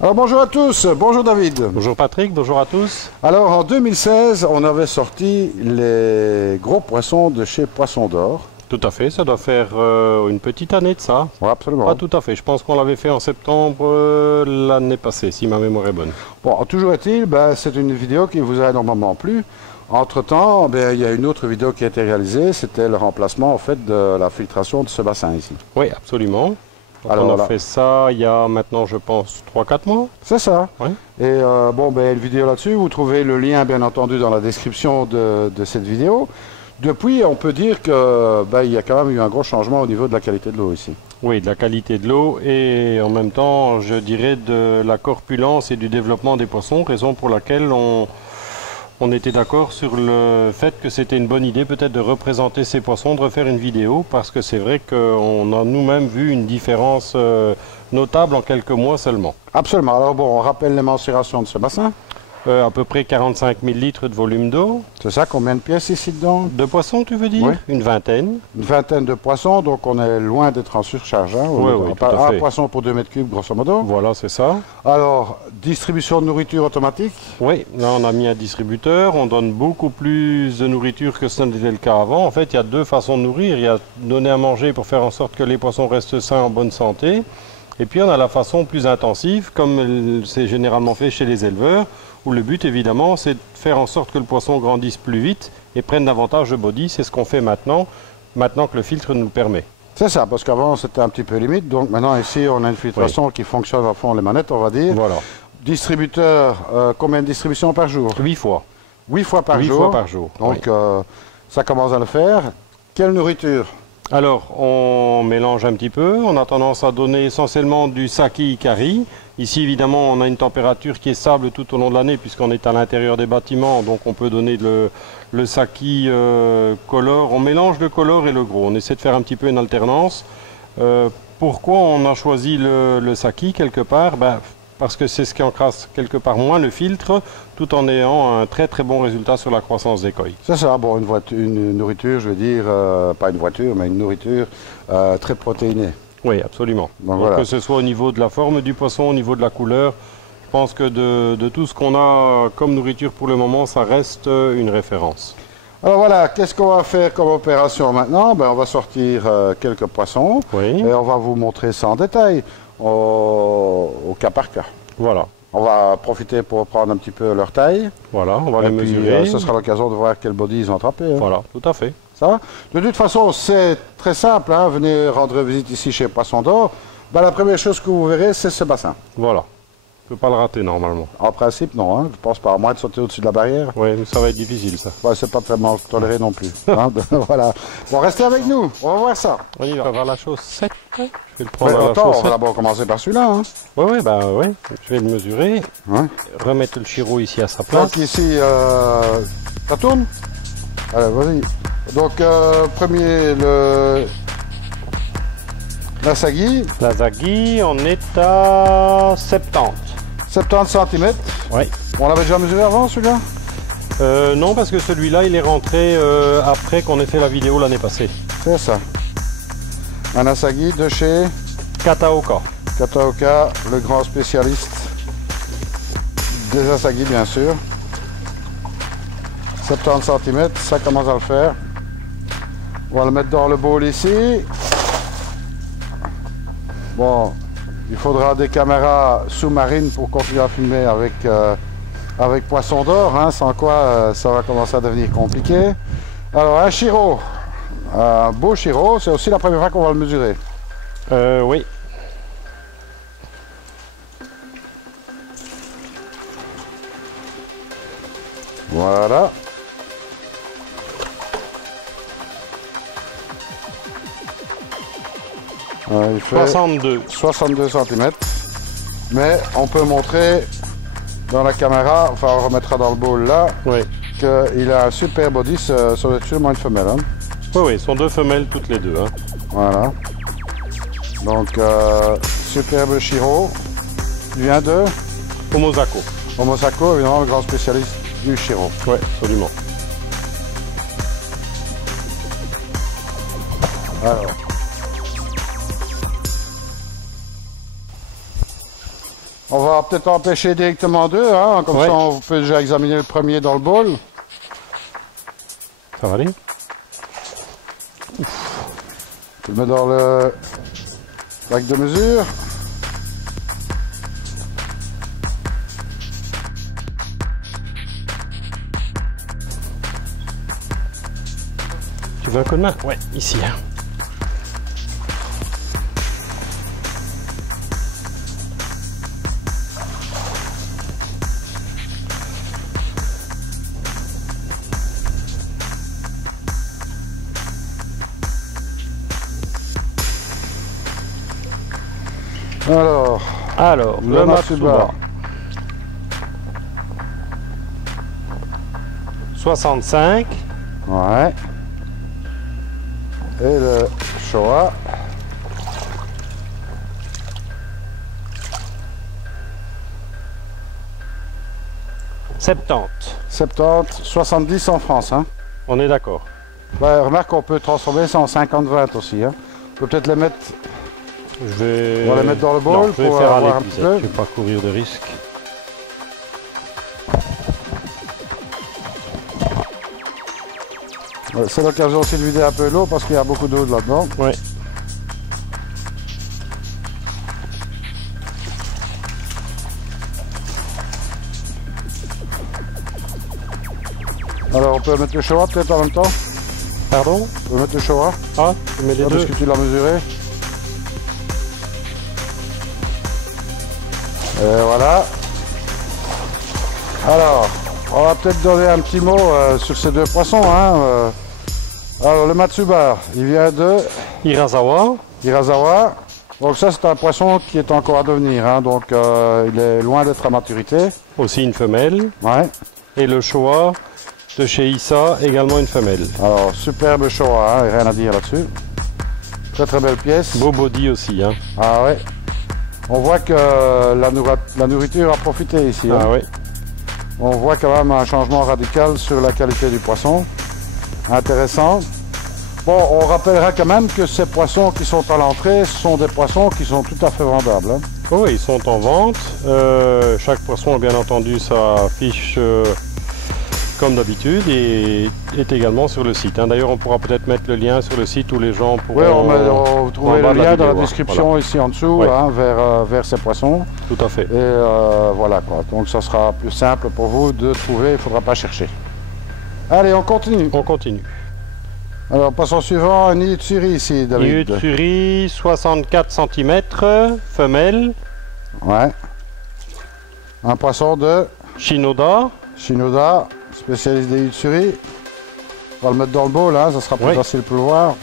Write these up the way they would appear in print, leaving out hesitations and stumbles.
Alors bonjour à tous, bonjour David. Bonjour Patrick, bonjour à tous. Alors en 2016, on avait sorti les gros poissons de chez Poisson d'Or. Tout à fait, ça doit faire une petite année de ça. Oui, absolument. Pas tout à fait, je pense qu'on l'avait fait en septembre l'année passée, si ma mémoire est bonne. Bon, toujours est-il, c'est une vidéo qui vous a énormément plu. Entre-temps, il y a une autre vidéo qui a été réalisée, c'était le remplacement en fait de la filtration de ce bassin ici. Oui, absolument. Donc Alors, on a fait ça il y a maintenant, je pense, 3-4 mois. C'est ça. Ouais. Et une vidéo là-dessus, vous trouvez le lien bien entendu dans la description de cette vidéo. Depuis, on peut dire que il y a quand même eu un gros changement au niveau de la qualité de l'eau ici. Oui, de la qualité de l'eau et en même temps, je dirais, de la corpulence et du développement des poissons, raison pour laquelle on était d'accord sur le fait que c'était une bonne idée peut-être de représenter ces poissons, de refaire une vidéo, parce que c'est vrai qu'on a nous-mêmes vu une différence notable en quelques mois seulement. Absolument. Alors bon, on rappelle les mensurations de ce bassin. À peu près 45 000 litres de volume d'eau. C'est ça, combien de pièces ici dedans? De poissons, tu veux dire? Oui. Une vingtaine. Une vingtaine de poissons, donc on est loin d'être en surcharge. Hein. Oui, tout à fait. Un poisson pour 2 mètres cubes, grosso modo. Voilà, c'est ça. Alors, distribution de nourriture automatique? Oui, là on a mis un distributeur, on donne beaucoup plus de nourriture que ce n'était le cas avant. En fait, il y a deux façons de nourrir. Il y a donner à manger pour faire en sorte que les poissons restent sains, en bonne santé. Et puis on a la façon plus intensive, comme c'est généralement fait chez les éleveurs, où le but évidemment c'est de faire en sorte que le poisson grandisse plus vite et prenne davantage de body. C'est ce qu'on fait maintenant que le filtre nous le permet. C'est ça, parce qu'avant c'était un petit peu limite, donc maintenant ici on a une filtration qui fonctionne à fond les manettes, on va dire. Voilà. Distributeur, combien de distributions par jour? 8 fois. 8 fois par 8 jour. fois par jour. Donc oui. Ça commence à le faire. Quelle nourriture? Alors, on mélange un petit peu. On a tendance à donner essentiellement du saki ikari. Ici, évidemment, on a une température qui est stable tout au long de l'année puisqu'on est à l'intérieur des bâtiments. Donc, on peut donner le saki color. On mélange le color et le gros. On essaie de faire un petit peu une alternance. Pourquoi on a choisi le saki quelque part? Parce que c'est ce qui encrasse quelque part moins le filtre, tout en ayant un très très bon résultat sur la croissance des coilles. C'est ça, bon, une nourriture, je veux dire, pas une voiture, mais une nourriture très protéinée. Oui, absolument. Donc, voilà. que ce soit au niveau de la forme du poisson, au niveau de la couleur, je pense que de tout ce qu'on a comme nourriture pour le moment, ça reste une référence. Alors voilà, qu'est-ce qu'on va faire comme opération maintenant? On va sortir quelques poissons Oui. et on va vous montrer ça en détail, au cas par cas. Voilà. On va profiter pour prendre un petit peu leur taille. Voilà, on va les puis, mesurer. ce sera l'occasion de voir quel body ils ont attrapé. Hein. Voilà, tout à fait. Ça va? De toute façon, c'est très simple. Hein. Venez rendre visite ici chez Poisson d'Or. La première chose que vous verrez, c'est ce bassin. Voilà. On ne peut pas le rater normalement. En principe, non. Hein. Je pense pas, à moins de sauter au-dessus de la barrière. Oui, mais ça va être difficile ça. C'est pas tellement toléré non plus. Hein. Voilà. Bon, restez avec nous. On va voir ça. On y va. On va voir la chose 7. Je vais le prendre à la Attends, on chaussette. va d'abord commencer par celui-là. Hein. Oui, je vais le mesurer. Ouais. Remettre le chiro ici à sa place. Donc ici, ça tourne? Allez, vas-y. Donc, premier, la sagui. La zagui, on est à 70. 70 cm. Oui. On l'avait déjà mesuré avant, celui-là? Non, parce que celui-là, il est rentré après qu'on ait fait la vidéo l'année passée. C'est ça. Un asagi de chez Kataoka. Kataoka, le grand spécialiste des asagi, bien sûr. 70 cm, ça commence à le faire. On va le mettre dans le bol ici. Bon, il faudra des caméras sous-marines pour continuer à filmer avec Poisson d'Or, hein, sans quoi ça va commencer à devenir compliqué. Alors, un chiro, un beau chiro, c'est aussi la première fois qu'on va le mesurer. Oui. Voilà. Il fait 62 cm. Mais on peut montrer dans la caméra, enfin on le remettra dans le bol là, Oui. qu'il a un super body, ça doit être sûrement une femelle. Hein. Oui, ce sont deux femelles toutes les deux. Hein. Voilà. Donc, superbe chiro. Il vient de Homosako. Homosako, évidemment, le grand spécialiste du chiro. Oui, absolument. Alors. On va peut-être en pêcher directement deux, hein, comme ça on peut déjà examiner le premier dans le bol. Ça va aller. Tu le mets dans le bac de mesure. Tu veux un coup de main? Ouais, ici. Hein. Alors, le Matsuba. 65. Ouais. Et le Showa. 70. 70, 70 en France. Hein. On est d'accord. Ouais, remarque qu'on peut transformer ça en 50-20 aussi. Hein. On peut peut-être les mettre. On va les mettre dans le bol je vais pour faire avoir à un petit peu. Je ne vais pas courir de risque. C'est l'occasion aussi de vider un peu l'eau parce qu'il y a beaucoup d'eau là-dedans. Ouais. Alors on peut mettre le Showa peut-être en même temps. Pardon? On peut mettre le Showa. Ah, tu mets les deux. Est-ce que tu l'as mesuré? Et voilà. Alors, on va peut-être donner un petit mot sur ces deux poissons. Hein. Alors le Matsuba, il vient de Hirasawa. Hirasawa. Donc ça c'est un poisson qui est encore à devenir. Hein. Donc il est loin d'être à maturité. Aussi une femelle. Ouais. Et le Showa de chez Issa, également une femelle. Alors superbe Showa, hein, rien à dire là-dessus. Très très belle pièce. Beau body aussi. Hein. Ah ouais. On voit que la nourriture a profité ici. Ah hein. ouais. On voit quand même un changement radical sur la qualité du poisson. Intéressant. Bon, on rappellera quand même que ces poissons qui sont à l'entrée sont des poissons qui sont tout à fait vendables. Hein. Oh, ils sont en vente. Chaque poisson a bien entendu sa fiche comme d'habitude et est également sur le site. Hein. D'ailleurs, on pourra peut-être mettre le lien sur le site où les gens pourront... Oui, vous trouvez le lien dans la description voilà. ici en dessous Ouais. hein, vers ces poissons. Tout à fait. Et voilà quoi. Donc ça sera plus simple pour vous de trouver, il ne faudra pas chercher. Allez, on continue. On continue. Alors, poisson suivant, un Itsuri ici, David. Itsuri, 64 cm, femelle. Ouais. Un poisson de Shinoda. Shinoda, spécialiste des Itsuri. On va le mettre dans le bol, hein, ça sera plus facile pour le voir.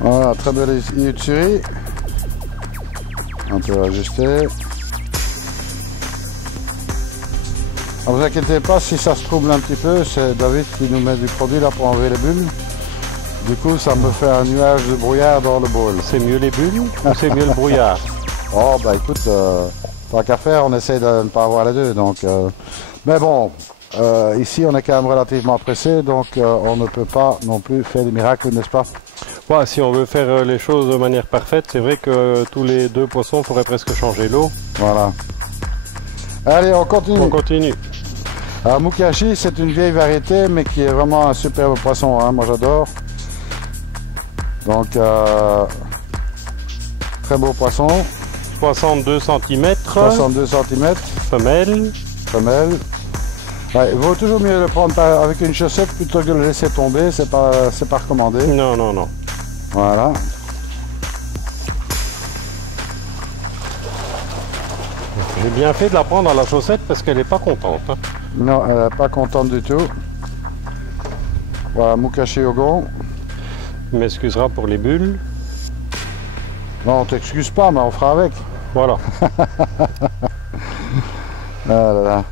Voilà, très belle Itsuri. On peut ajuster. Ne vous inquiétez pas si ça se trouble un petit peu, c'est David qui nous met du produit là pour enlever les bulles. Du coup, ça me fait un nuage de brouillard dans le bol. C'est mieux les bulles ou c'est mieux le brouillard? Oh, bah écoute, tant qu'à faire, on essaie de ne pas avoir les deux. Donc, mais bon, ici, on est quand même relativement pressé, donc on ne peut pas non plus faire des miracles, n'est-ce pas? Ouais, si on veut faire les choses de manière parfaite, c'est vrai que tous les deux poissons, il faudrait presque changer l'eau. Voilà. Allez, on continue. On continue. Alors, Mukashi, c'est une vieille variété, mais qui est vraiment un superbe poisson. Hein, moi, j'adore. Donc, très beau poisson. 62 cm. 62 cm. Femelle. Femelle. Ouais, il vaut toujours mieux le prendre avec une chaussette plutôt que de le laisser tomber. C'est pas recommandé. Non, non, non. Voilà. J'ai bien fait de la prendre à la chaussette parce qu'elle n'est pas contente. Hein. Non, elle n'est pas contente du tout. Voilà, Mukashi Ogon. Tu m'excuseras pour les bulles. Non, on t'excuse pas, mais on fera avec. Voilà. Ah là là.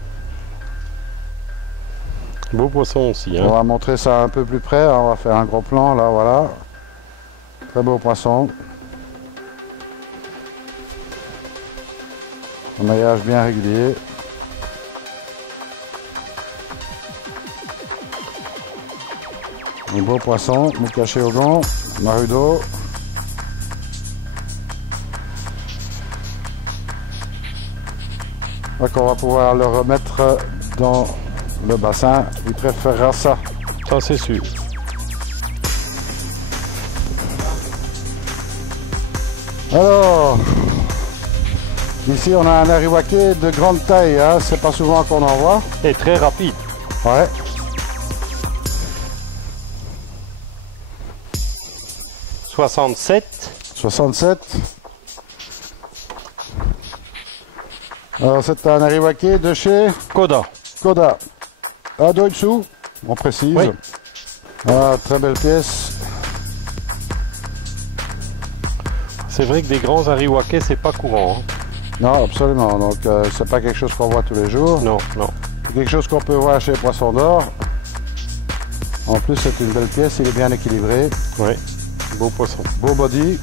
Beau poisson aussi. Hein. On va montrer ça un peu plus près. On va faire un gros plan, là, voilà. Très beau poisson. Un maillage bien régulier. Un beau poisson, moules cachées au gond, marudo. Donc on va pouvoir le remettre dans le bassin. Il préférera ça. Ça c'est sûr. Alors, ici on a un ariwake de grande taille, hein. C'est pas souvent qu'on en voit. Et très rapide. Ouais. 67. 67. Alors c'est un ariwake de chez Koda. Koda. À Doitsu, on précise. Oui. Ah, très belle pièce. C'est vrai que des grands ariwake, c'est pas courant. Hein. Non, absolument. Donc c'est pas quelque chose qu'on voit tous les jours. Non, non. C'est quelque chose qu'on peut voir chez Poisson d'Or. En plus, c'est une belle pièce, il est bien équilibré. Oui. Beau poisson. Beau body.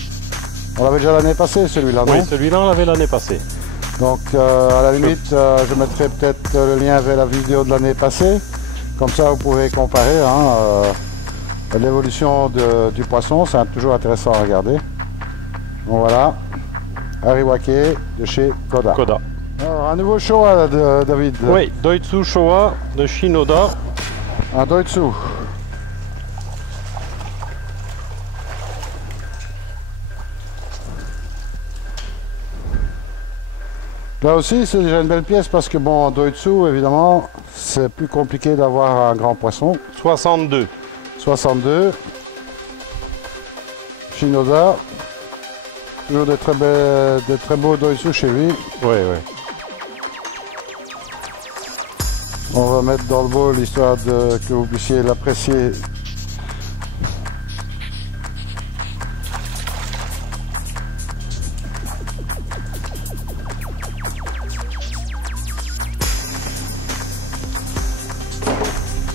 On l'avait déjà l'année passée, celui-là, non? Oui, celui-là, on l'avait l'année passée. Donc, à la limite, je mettrai peut-être le lien vers la vidéo de l'année passée. Comme ça, vous pouvez comparer l'évolution du poisson. C'est toujours intéressant à regarder. Donc voilà. Ariwake de chez Koda. Koda. Alors, un nouveau Showa, David. Oui, Doitsu Showa de Shinoda. Un Doitsu. Là aussi, c'est déjà une belle pièce parce que, bon, en Doitsu, évidemment, c'est plus compliqué d'avoir un grand poisson. 62. 62. Shinoda. Toujours des très beaux Doitsu chez lui. Oui, oui. On va mettre dans le bol histoire que vous puissiez l'apprécier.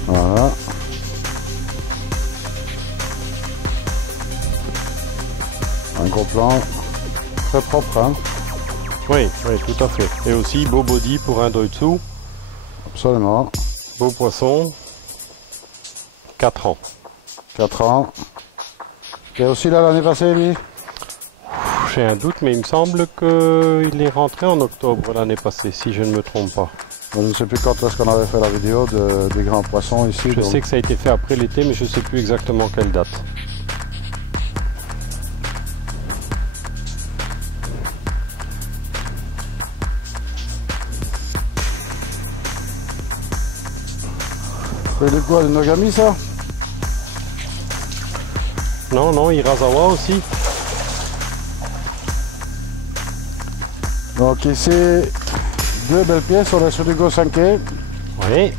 Voilà. Un gros plan. Très propre, hein? Oui, oui, tout à fait. Et aussi beau body pour un Doitsu. Absolument. Beau poisson. 4 ans. 4 ans. Et aussi là l'année passée, lui? J'ai un doute, mais il me semble qu'il est rentré en octobre l'année passée, si je ne me trompe pas. Je ne sais plus quand est-ce qu'on avait fait la vidéo des grands poissons ici. Je sais que ça a été fait après l'été, mais je ne sais plus exactement quelle date. C'est de quoi, de Nogami, ça? Non, non, Hirasawa aussi. Donc ici, deux belles pièces, on est sur du Gosanke. Oui.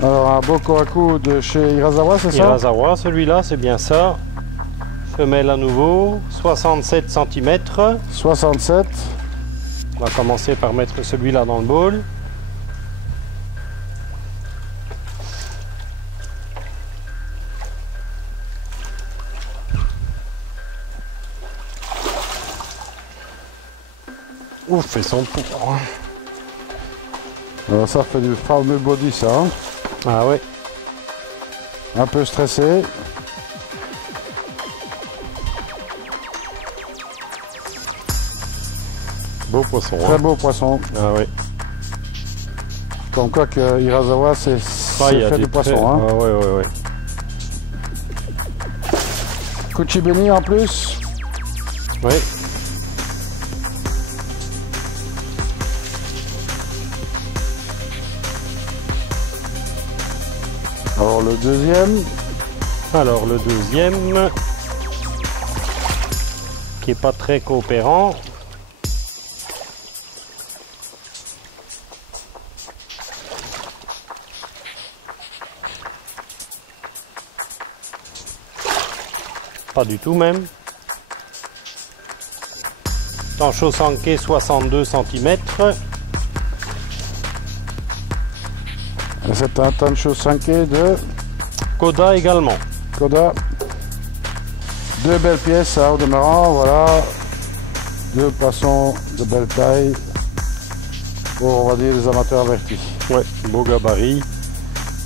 Alors un beau kohaku de chez Hirasawa, c'est ça? Hirasawa, celui-là, c'est bien ça. Femelle à nouveau, 67 cm. 67. On va commencer par mettre celui-là dans le bol. Ouf, et son pour. Alors ça fait du fameux body, ça. Hein? Ah ouais. Un peu stressé. Beau poisson. Très hein. beau poisson. Ah oui. Comme quoi que Hirasawa, c'est Ah, il y a fait des du poisson. très- Hein? Ah ouais, ouais, ouais. Kuchibeni en plus. Oui. Alors le deuxième. Alors le deuxième, qui est pas très coopérant. Pas du tout même. Tancho Sanke 62 cm. C'est un Tancho Sanke de Koda également. Koda. Deux belles pièces, ça, au demeurant, voilà. Deux poissons de belle taille. pour, on va dire, les amateurs avertis. Ouais, beau gabarit.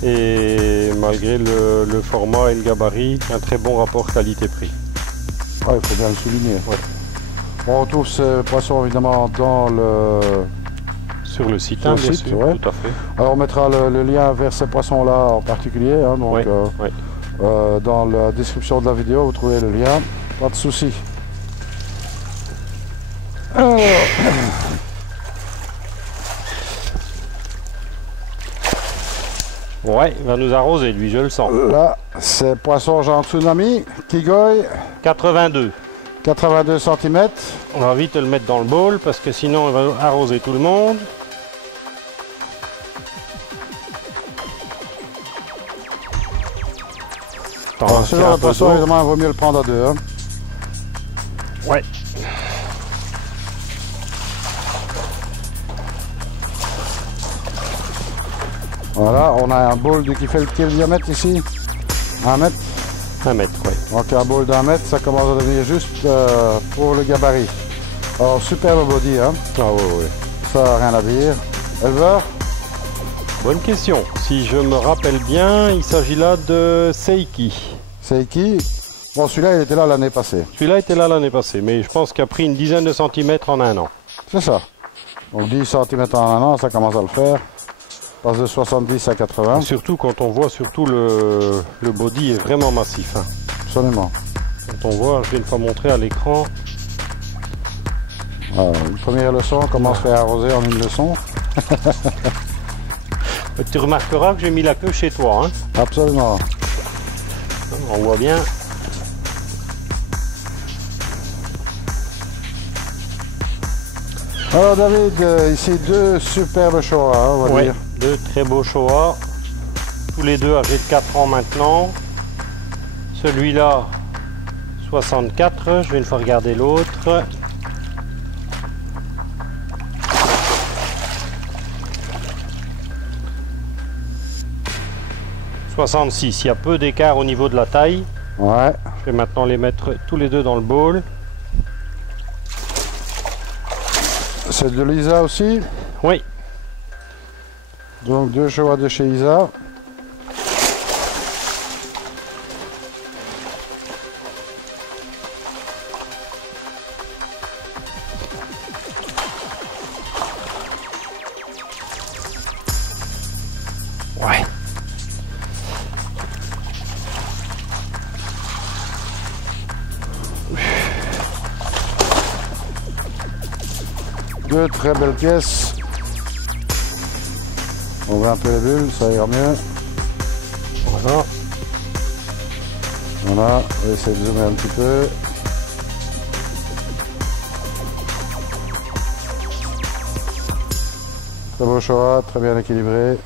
Et malgré le format et le gabarit, un très bon rapport qualité-prix. Ouais, il faut bien le souligner. Ouais. On retrouve ces poissons évidemment dans sur le site, sur le bien site, sûr, ouais. tout à fait. Alors on mettra le lien vers ces poissons-là en particulier. Hein, donc, Ouais, ouais. Dans la description de la vidéo, vous trouvez le lien. Pas de souci. Alors, Ouais, il va nous arroser, lui, je le sens. là, c'est poisson genre tsunami, Kigoi, 82. 82 cm. On va vite le mettre dans le bol parce que sinon il va arroser tout le monde. Alors, ce genre de poisson, évidemment, il vaut mieux le prendre à deux. Hein. Ouais. Voilà, on a un bol qui fait quel diamètre ici? 1 mètre. 1 mètre, ouais. Donc un bol d'1 mètre, ça commence à devenir juste pour le gabarit. Alors superbe body, hein. Ah ouais, ouais. Ça rien à dire. Éleveur? Bonne question. Si je me rappelle bien, il s'agit là de Seiki. Seiki. Bon, celui-là, il était là l'année passée. Celui-là était là l'année passée, mais je pense qu'il a pris une dizaine de centimètres en 1 an. C'est ça. Donc 10 cm en 1 an, ça commence à le faire. Passe de 70 à 80. Et surtout quand on voit, surtout le body est vraiment massif. Hein. Absolument. Quand on voit, je vais une fois montrer à l'écran. Alors, une première leçon, comment se faire arroser en une leçon. Tu remarqueras que j'ai mis la queue chez toi. Hein. Absolument. On voit bien. Alors David, ici deux superbes choix, hein, on va dire. Deux très beaux Showa. Tous les deux âgés de 4 ans maintenant. Celui-là, 64. Je vais une fois regarder l'autre. « 66. Il y a peu d'écart au niveau de la taille. Ouais. Je vais maintenant les mettre tous les deux dans le bowl. C'est de l'ISA aussi. Oui. Donc deux choix de chez ISA. Ouais. Deux très belles pièces. On voit un peu les bulles, ça ira mieux. Voilà. Voilà, on va essayer de zoomer un petit peu. Très beau choix, très bien équilibré.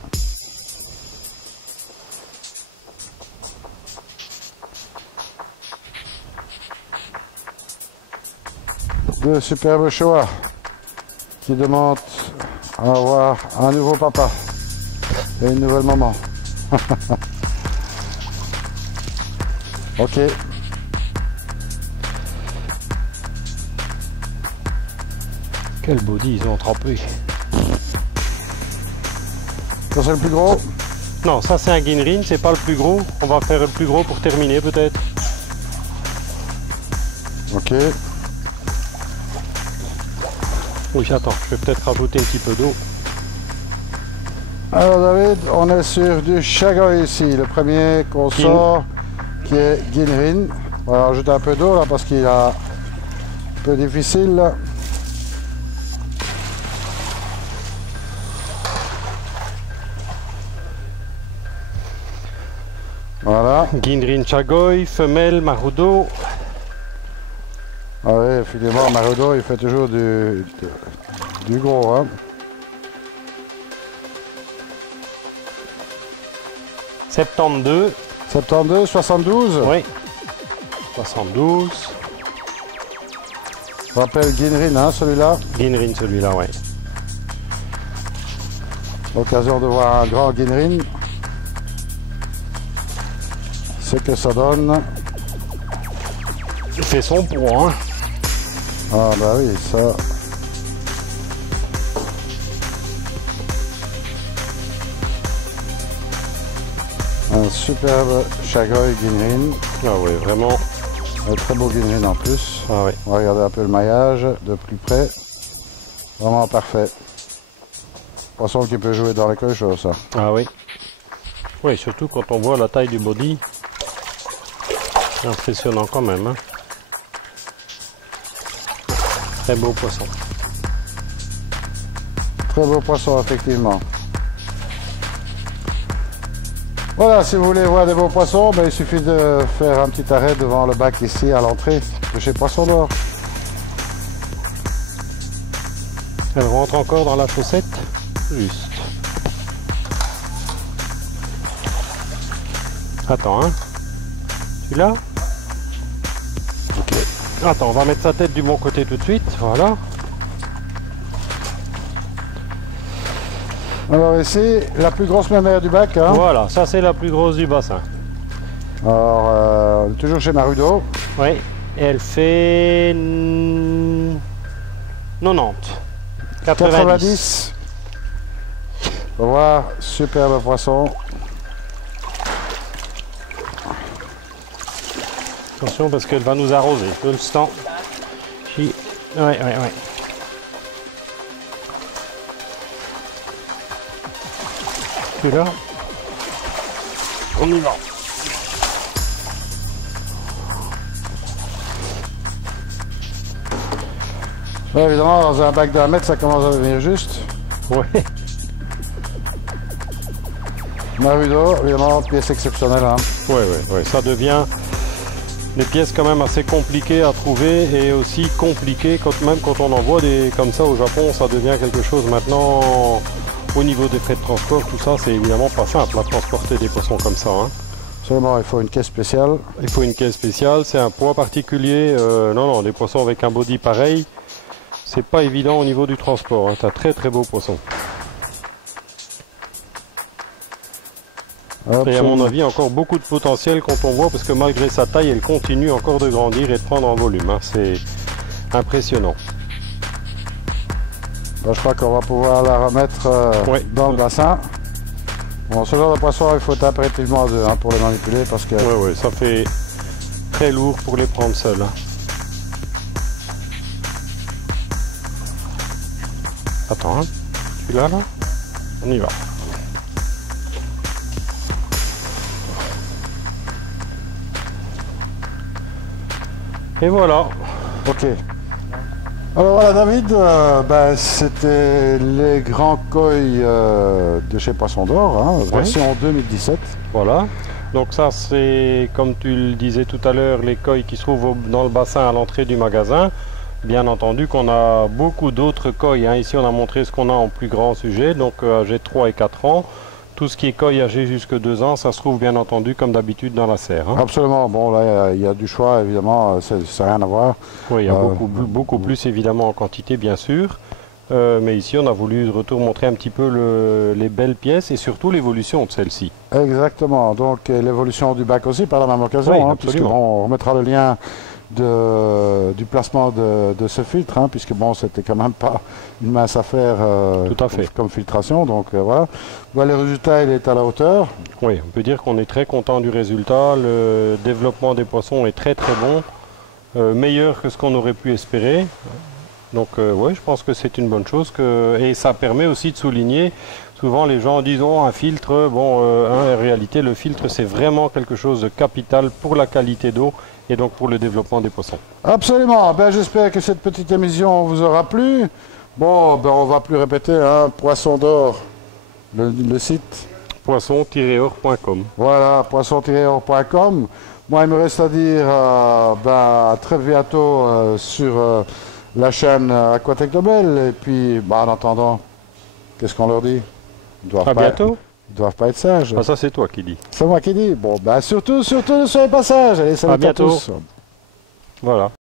Deux superbes choix qui demandent à avoir un nouveau papa et une nouvelle maman. Ok. Quel body ils ont trempé. Ça c'est le plus gros. Non, ça c'est un Ginrin, c'est pas le plus gros. On va faire le plus gros pour terminer peut-être. Ok. Oui, attends, je vais peut-être rajouter un petit peu d'eau. Alors David, on est sur du Chagoy ici. Le premier qu'on sort qui est Ginrin. On va rajouter un peu d'eau là parce qu'il est un peu difficile là. Voilà. Ginrin Chagoy, femelle, Marudo. Ah oui, finalement, Marudo, il fait toujours du gros. Hein. 72. 72, 72. Oui. 72. On rappelle Ginrin, hein, celui-là. Ginrin celui-là, ouais. L'occasion de voir un grand Ginrin. Ce que ça donne. Il fait son poids, hein. Ah bah oui, ça. Un superbe chagoy Guinrin. Ah oui, vraiment. Un très beau Guinrin en plus. Ah oui. On va regarder un peu le maillage de plus près. Vraiment parfait. Poisson qui peut jouer dans les quelque chose, ça. Ah oui. Oui, surtout quand on voit la taille du body. C'est impressionnant quand même. Hein. Très beau poisson. Très beau poisson, effectivement. Voilà, si vous voulez voir des beaux poissons, ben, il suffit de faire un petit arrêt devant le bac ici à l'entrée de chez Poisson d'Or. Elle rentre encore dans la chaussette. Juste. Attends, hein. Tu l'as? Ok. Attends, on va mettre sa tête du bon côté tout de suite. Voilà. Alors ici, la plus grosse mémère du bac. Hein. Voilà, ça c'est la plus grosse du bassin. Alors, toujours chez Marudo. Oui. Et elle fait 90. 90. On va voir, superbe poisson. Attention parce qu'elle va nous arroser. Je le sens. Oui. Tu là? On y va. Là, évidemment, dans un bac d'1 mètre, ça commence à devenir juste. Ouais. Marudo, évidemment, pièce exceptionnelle. Hein. Ouais, ça devient des pièces quand même assez compliquées à trouver et aussi compliquées même quand on en voit des comme ça au Japon, ça devient quelque chose maintenant au niveau des frais de transport, tout ça, c'est évidemment pas simple à transporter des poissons comme ça. Hein. Seulement, il faut une caisse spéciale. Il faut une caisse spéciale, c'est un poids particulier. Non, des poissons avec un body pareil, c'est pas évident au niveau du transport. Hein. C'est un très très beau poisson. Et à mon avis, encore beaucoup de potentiel quand on voit, parce que malgré sa taille, elle continue encore de grandir et de prendre en volume. Hein. C'est impressionnant. Bon, je crois qu'on va pouvoir la remettre dans le bassin. Bon, ce genre de poisson, il faut impérativement deux hein, pour les manipuler parce que... Oui, ça fait très lourd pour les prendre seuls. Hein. Attends, hein. Tu l'as là? On y va. Et voilà. Ok. Alors voilà David, c'était les grands koi de chez Poisson d'Or, hein, version 2017. Voilà. Donc ça c'est, comme tu le disais tout à l'heure, les koi qui se trouvent dans le bassin à l'entrée du magasin. Bien entendu qu'on a beaucoup d'autres koi. Hein. Ici on a montré ce qu'on a en plus grand sujet, donc âgé 3 et 4 ans. Tout ce qui est koi âgé jusque 2 ans, ça se trouve bien entendu comme d'habitude dans la serre. Hein. Absolument, bon là il y a du choix évidemment, ça n'a rien à voir. Oui, il y a beaucoup plus évidemment en quantité bien sûr. Mais ici on a voulu montrer un petit peu les belles pièces et surtout l'évolution de celle-ci. Exactement, donc l'évolution du bac aussi par la même occasion, oui, hein, puisqu'on remettra le lien du placement de ce filtre, hein, puisque bon, c'était quand même pas une mince affaire tout à fait. Comme filtration, donc voilà. Le résultat, il est à la hauteur. Oui, on peut dire qu'on est très content du résultat. Le développement des poissons est très très bon, meilleur que ce qu'on aurait pu espérer. Donc oui, je pense que c'est une bonne chose et ça permet aussi de souligner. Souvent les gens disent oh, un filtre, bon en réalité le filtre c'est vraiment quelque chose de capital pour la qualité d'eau et donc pour le développement des poissons. Absolument, j'espère que cette petite émission vous aura plu. Bon, on va plus répéter, hein, Poisson d'Or, le site. Poisson-or.com. Voilà, poisson-or.com. Moi il me reste à dire à très bientôt sur la chaîne Aquatech Nobel et puis en attendant, qu'est-ce qu'on leur dit? À bientôt. Ils doivent pas être sages. Ça c'est toi qui dis. C'est moi qui dis. Bon, surtout ne soyez pas sages. Allez, salut à tous. Voilà.